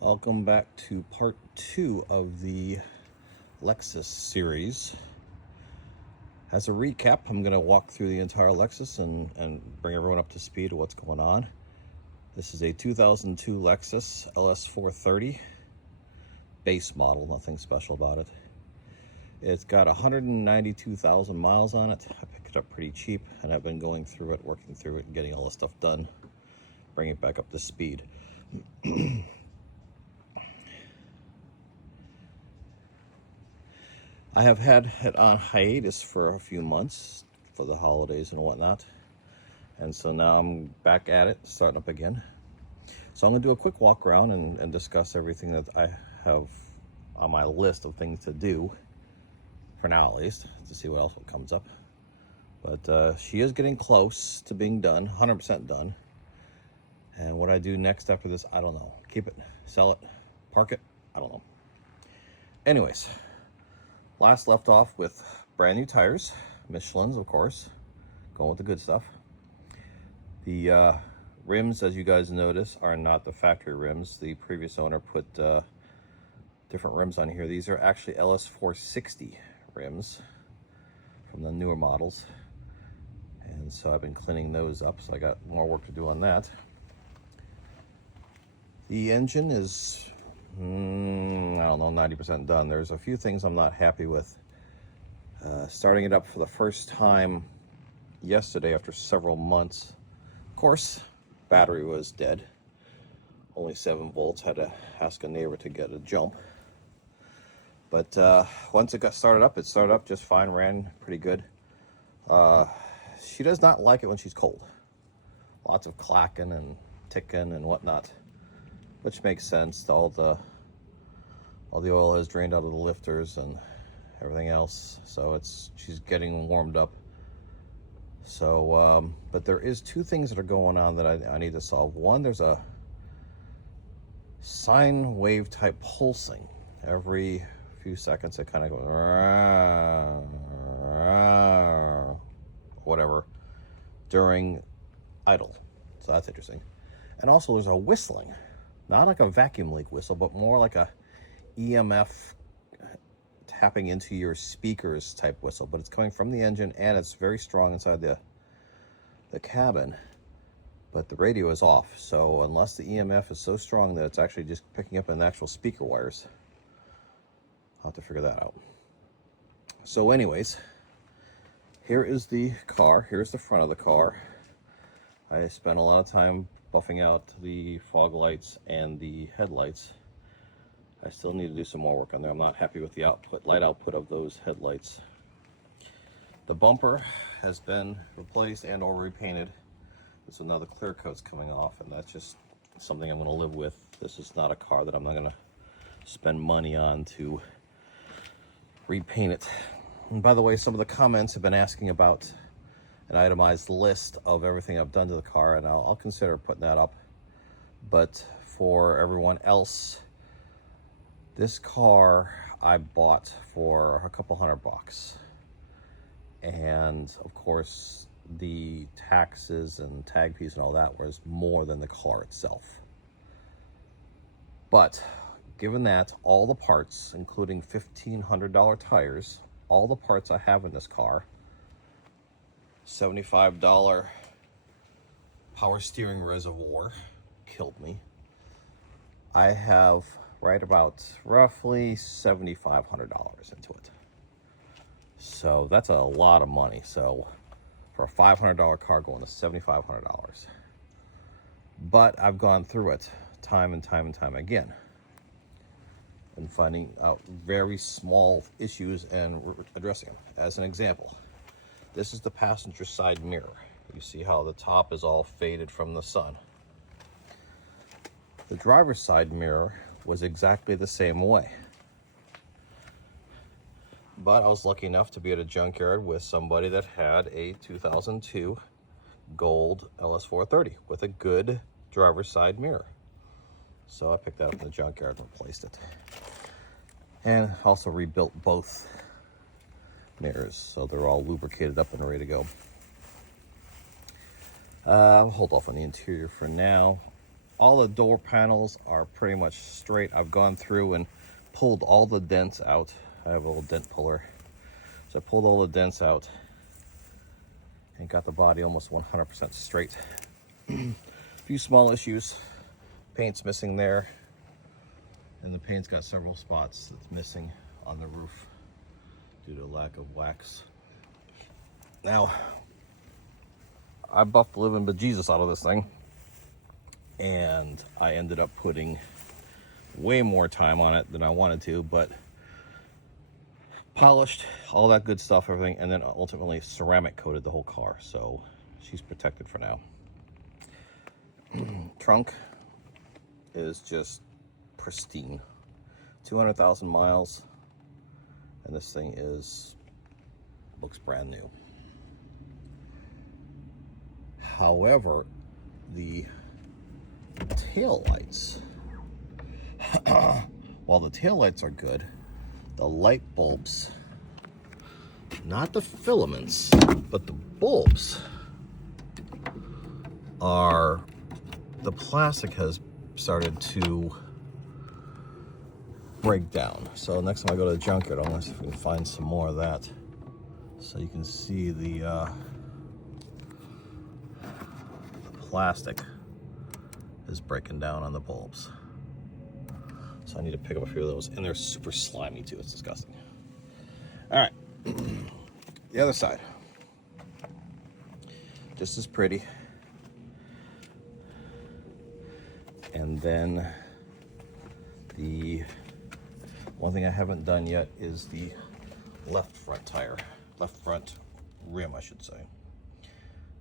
Welcome back to part 2 of the Lexus series. As a recap, I'm going to walk through the entire Lexus and bring everyone up to speed of what's going on. This is a 2002 Lexus LS430 base model, nothing special about it. It's got 192,000 miles on it. I picked it up pretty cheap, and I've been going through it, working through it, and getting all the stuff done, bring it back up to speed. I have had it on hiatus for a few months for the holidays and whatnot. And so now I'm back at it, starting up again. So I'm going to do a quick walk around and discuss everything that I have on my list of things to do, for now at least, to see what else comes up. But she is getting close to being done, 100% done. And what I do next after this, I don't know. Keep it, sell it, park it, I don't know. Anyways. Last left off with brand new tires, Michelin's of course, going with the good stuff. The rims, as you guys notice, are not the factory rims. The previous owner put different rims on here. These are actually LS460 rims from the newer models. And so I've been cleaning those up, so I got more work to do on that. The engine is I don't know, 90% done. There's a few things I'm not happy with. Starting it up for the first time yesterday after several months. Of course, battery was dead. Only 7 volts. Had to ask a neighbor to get a jump. But once it got started up just fine, ran pretty good. She does not like it when she's cold. Lots of clacking and ticking and whatnot. Which makes sense. All the oil is drained out of the lifters and everything else, so she's getting warmed up. So, but there is 2 things that are going on that I need to solve. One, there's a sine wave type pulsing every few seconds. It kind of goes whatever during idle, so that's interesting. And also, there's a whistling. Not like a vacuum leak whistle, but more like a EMF tapping into your speakers type whistle. But it's coming from the engine, and it's very strong inside the cabin. But the radio is off, so unless the EMF is so strong that it's actually just picking up an actual speaker wires, I'll have to figure that out. So anyways, here is the car. Here's the front of the car. I spent a lot of time buffing out the fog lights and the headlights. I still need to do some more work on there. I'm not happy with the light output of those headlights. The bumper has been replaced and or repainted. So now the clear coat's coming off, and that's just something I'm going to live with. This is not a car that I'm not going to spend money on to repaint it. And by the way, some of the comments have been asking about an itemized list of everything I've done to the car, and I'll consider putting that up. But for everyone else, this car I bought for a couple $100, and of course the taxes and tag fees and all that was more than the car itself. But given that, all the parts, including $1,500 tires, all the parts I have in this car, $75 power steering reservoir killed me. I have right about roughly $7,500 into it. So that's a lot of money. So for a $500 car going to $7,500. But I've gone through it time and time and time again and finding out very small issues and addressing them. As an example, this is the passenger side mirror. You see how the top is all faded from the sun. The driver's side mirror was exactly the same way. But I was lucky enough to be at a junkyard with somebody that had a 2002 gold LS430 with a good driver's side mirror. So I picked that up in the junkyard and replaced it. And also rebuilt both mirrors, so they're all lubricated up and ready to go. I'll hold off on the interior for now. all the door panels are pretty much straight. I've gone through and pulled all the dents out. I have a little dent puller. So I pulled all the dents out and got the body almost 100% straight. A few small issues. Paint's missing there. And the paint's got several spots that's missing on the roof due to lack of wax. Now, I buffed the living bejesus out of this thing, and I ended up putting way more time on it than I wanted to, but polished, all that good stuff, everything, and then ultimately ceramic coated the whole car, so she's protected for now. Trunk is just pristine. 200,000 miles, and this thing looks brand new. However, the tail lights, while the tail lights are good, the light bulbs, not the filaments, but the bulbs, the plastic has started to break down. So next time I go to the junkyard, I'm gonna see if we can find some more of that, so you can see the plastic is breaking down on the bulbs. So I need to pick up a few of those, and they're super slimy too. It's disgusting. All right, the other side, just as pretty. And then the one thing I haven't done yet is the left front rim, I should say.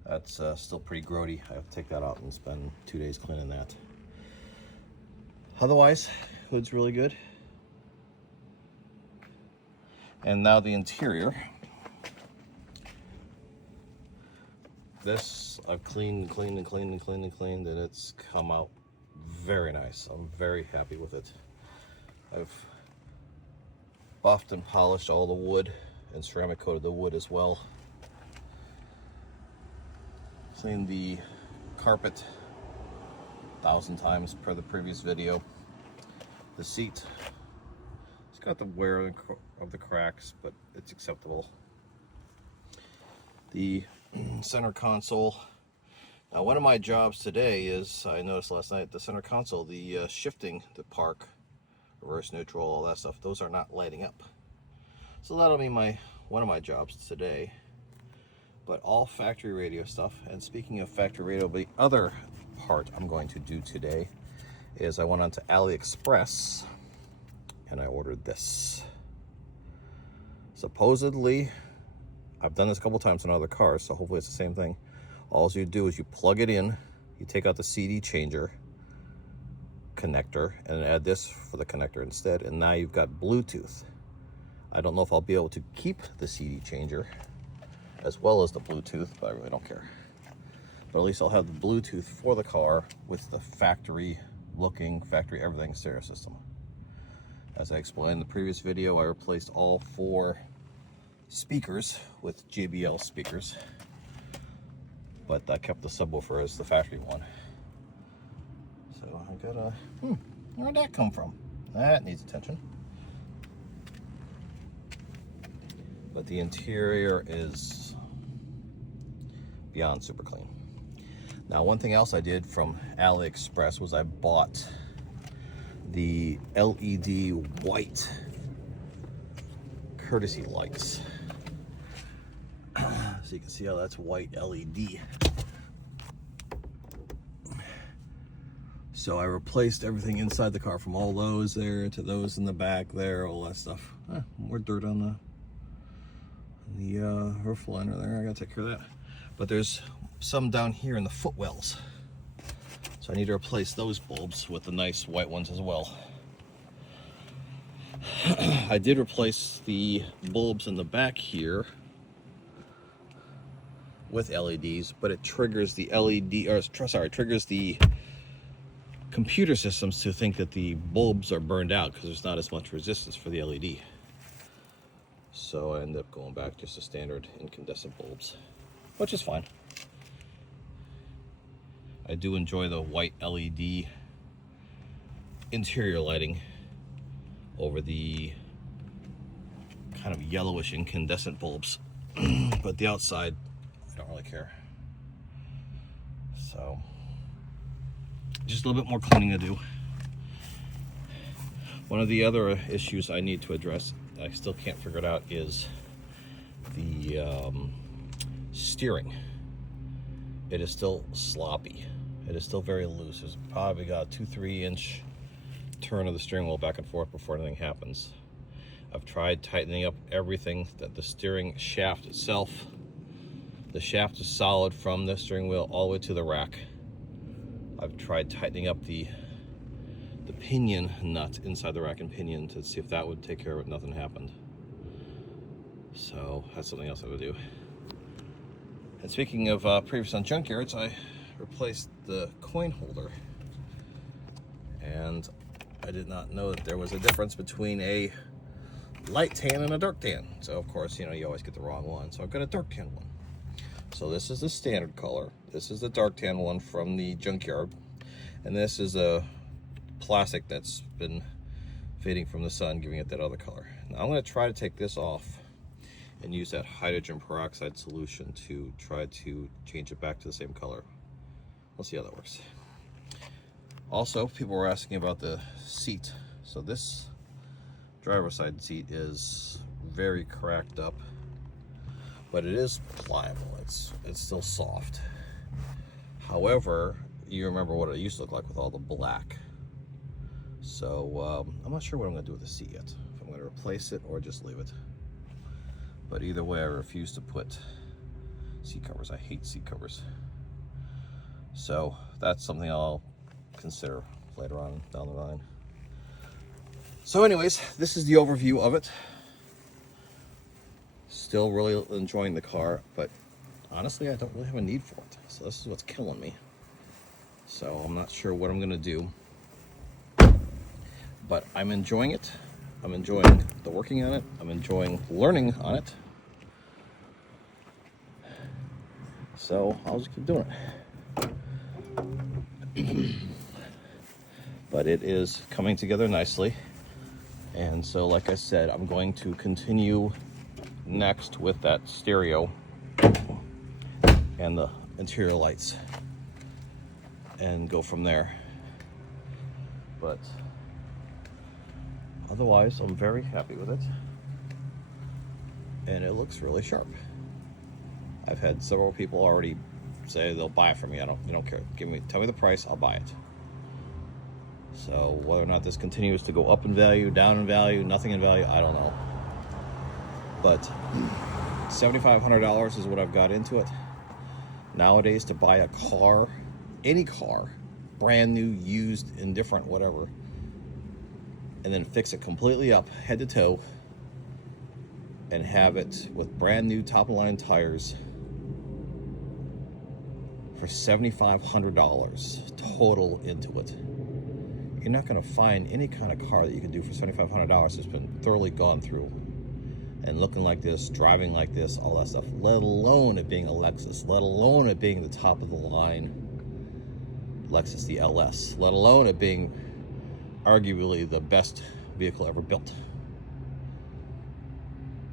That's still pretty grody. I have to take that out and spend 2 days cleaning that. Otherwise, hood's really good. And now the interior. This I've cleaned, and it's come out very nice. I'm very happy with it. I've buffed and polished all the wood and ceramic coated the wood as well. Cleaned the carpet 1,000 times per the previous video. The seat, it's got the wear of the cracks, but it's acceptable. The center console. Now, one of my jobs today is, I noticed last night, the center console, the shifting, the park, reverse neutral, all that stuff, those are not lighting up. So that'll be one of my jobs today. But all factory radio stuff. And speaking of factory radio, the other part I'm going to do today is I went on to AliExpress and I ordered this. Supposedly, I've done this a couple times on other cars, so hopefully it's the same thing. All you do is you plug it in, you take out the CD changer connector and add this for the connector instead, and now you've got Bluetooth. I don't know if I'll be able to keep the CD changer as well as the Bluetooth, but I really don't care. But at least I'll have the Bluetooth for the car with the factory looking, factory everything stereo system. As I explained in the previous video, I replaced all 4 speakers with JBL speakers, but I kept the subwoofer as the factory one. So I got a, where'd that come from? That needs attention. But the interior is beyond super clean. Now, one thing else I did from AliExpress was I bought the LED white courtesy lights. So you can see how that's white LED. So I replaced everything inside the car, from all those there to those in the back there, all that stuff. More dirt on the roof liner there. I gotta take care of that. But there's some down here in the footwells, so I need to replace those bulbs with the nice white ones as well. I did replace the bulbs in the back here with LEDs, but it triggers the triggers the computer systems to think that the bulbs are burned out because there's not as much resistance for the LED. So I ended up going back just to standard incandescent bulbs, which is fine. I do enjoy the white LED interior lighting over the kind of yellowish incandescent bulbs. But the outside, I don't really care. So, just a little bit more cleaning to do. One of the other issues I need to address, I still can't figure it out, is the steering. It is still sloppy. It is still very loose. It's probably got a 2-3 inch turn of the steering wheel back and forth before anything happens. I've tried tightening up everything, that the steering shaft itself, the shaft is solid from the steering wheel all the way to the rack. I've tried tightening up the pinion nut inside the rack and pinion to see if that would take care of it. Nothing happened. So that's something else I would do. And speaking of previous on junkyards, I replaced the coin holder, and I did not know that there was a difference between a light tan and a dark tan. So of course, you know, you always get the wrong one. So I've got a dark tan one. So this is the standard color. This is the dark tan one from the junkyard. And this is a plastic that's been fading from the sun, giving it that other color. Now I'm going to try to take this off and use that hydrogen peroxide solution to try to change it back to the same color. We'll see how that works. Also, people were asking about the seat. So this driver's side seat is very cracked up, but it is pliable. It's still soft. However, you remember what it used to look like with all the black. So I'm not sure what I'm going to do with the seat yet. If I'm going to replace it or just leave it. But either way, I refuse to put seat covers. I hate seat covers. So that's something I'll consider later on down the line. So anyways, this is the overview of it. Still really enjoying the car, but honestly, I don't really have a need for it. So this is what's killing me. So I'm not sure what I'm going to do. But I'm enjoying it. I'm enjoying the working on it. I'm enjoying learning on it. So I'll just keep doing it. But it is coming together nicely. And so, like I said, I'm going to continue next with that stereo and the interior lights and go from there. But otherwise, I'm very happy with it, and it looks really sharp. I've had several people already say they'll buy it from me. I don't care. Tell me the price, I'll buy it. So whether or not this continues to go up in value, down in value, nothing in value, I don't know. But $7,500 is what I've got into it. Nowadays, to buy a car, any car, brand new, used, indifferent, whatever, and then fix it completely up, head to toe, and have it with brand new top-of-the-line tires for $7,500 total into it. You're not going to find any kind of car that you can do for $7,500 that's been thoroughly gone through and looking like this, driving like this, all that stuff, let alone it being a Lexus, let alone it being the top-of-the-line Lexus, the LS, let alone it being arguably the best vehicle ever built.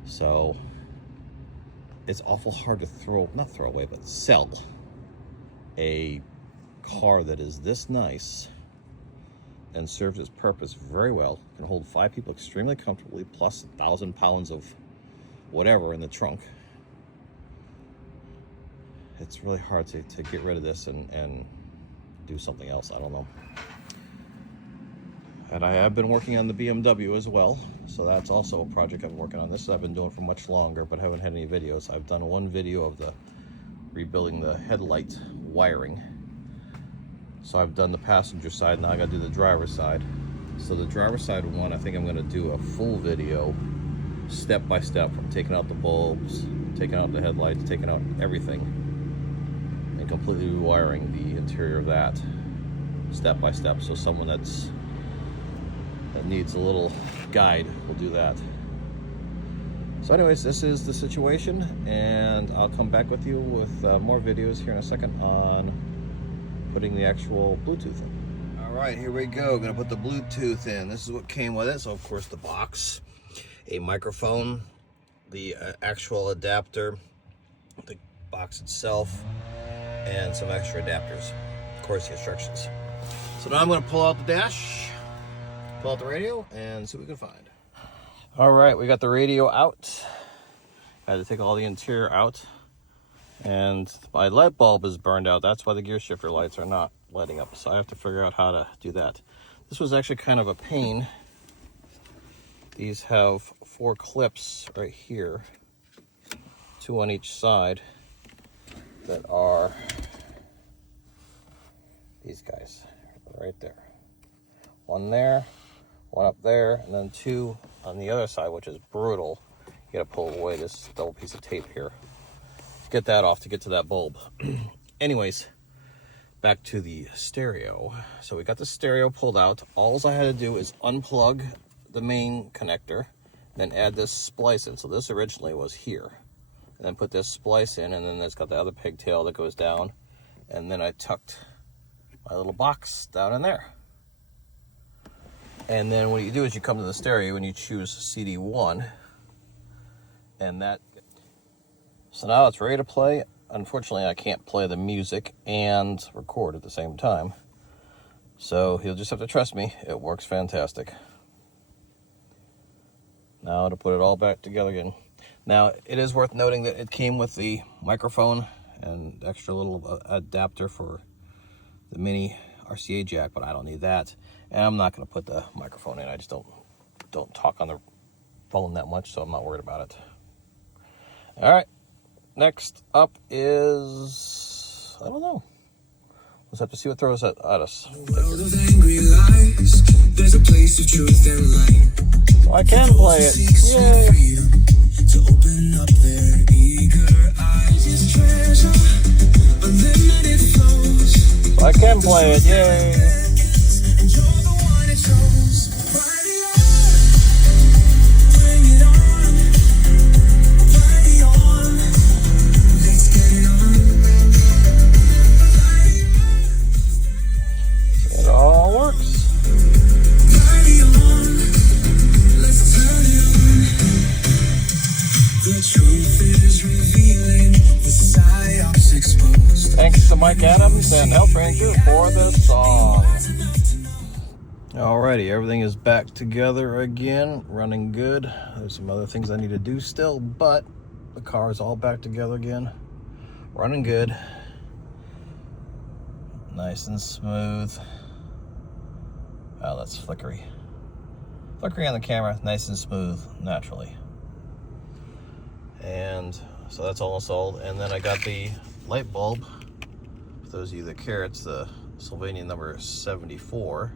So it's awful hard to not throw away, but sell a car that is this nice and serves its purpose very well, can hold 5 people extremely comfortably, plus 1,000 pounds of whatever in the trunk. It's really hard to get rid of this and do something else. I don't know. And I have been working on the BMW as well, so that's also a project I've been working on. This I've been doing for much longer, but haven't had any videos. I've done one video of the rebuilding the headlight wiring. So I've done the passenger side, now I gotta do the driver's side. So the driver's side one, I think I'm gonna do a full video, step by step, from taking out the bulbs, taking out the headlights, taking out everything, and completely rewiring the interior of that, step by step. So someone that needs a little guide will do that. So anyways, this is the situation, and I'll come back with you with more videos here in a second on putting the actual Bluetooth in. All right, here we go. Gonna put the Bluetooth in. This is what came with it. So of course the box, a microphone, the actual adapter, the box itself, and some extra adapters. Of course, the instructions. So now I'm going to pull out the dash, pull out the radio, and see what we can find. All right, we got the radio out. I had to take all the interior out, and my light bulb is burned out. That's why the gear shifter lights are not lighting up. So I have to figure out how to do that. This was actually kind of a pain. These have 4 clips right here, 2 on each side, that are these guys right there. 1 there, 1 up there, and then 2 on the other side, which is brutal. You gotta pull away this double piece of tape here. Get that off to get to that bulb. Anyways, back to the stereo. So we got the stereo pulled out. All I had to do is unplug the main connector, then add this splice in. So this originally was here. And then put this splice in, and then it's got the other pigtail that goes down. And then I tucked my little box down in there. And then what you do is you come to the stereo and you choose CD1. And that, so now it's ready to play. Unfortunately, I can't play the music and record at the same time. So you'll just have to trust me, it works fantastic. Now to put it all back together again. Now, it is worth noting that it came with the microphone and extra little adapter for the mini RCA jack, but I don't need that. And I'm not going to put the microphone in. I just don't talk on the phone that much, so I'm not worried about it. All right, next up is, I don't know. Let's have to see what throws at us. World of angry lies, there's a place of truth and light. So I can play it. Yay! To open up their eager eyes, treasure, unlimited flows. So I can play it, yay! And you're the one it shows. Party on, bring it on, party on, let's get it on. It all works. Party on, let's turn it on. The truth is revealing, the psyops exposed. Thanks to Mike Adams and Health Ranger for this song. Alrighty, everything is back together again, running good. There's some other things I need to do still, but the car is all back together again, running good. Nice and smooth. Oh, that's flickery. Flickery on the camera, nice and smooth, naturally. And so that's all installed. And then I got the light bulb. For those of you that care, it's the Sylvania number 74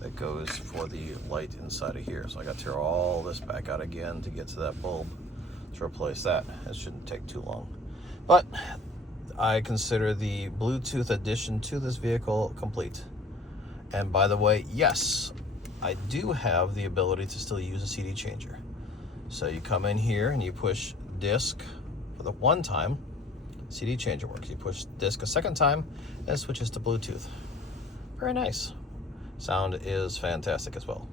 that goes for the light inside of here. So I got to tear all this back out again to get to that bulb to replace that. It shouldn't take too long. But I consider the Bluetooth addition to this vehicle complete. And by the way, yes, I do have the ability to still use a CD changer. So you come in here and you push disc for the 1 time, CD changer works. You push disc a 2nd time, and it switches to Bluetooth. Very nice. Sound is fantastic as well.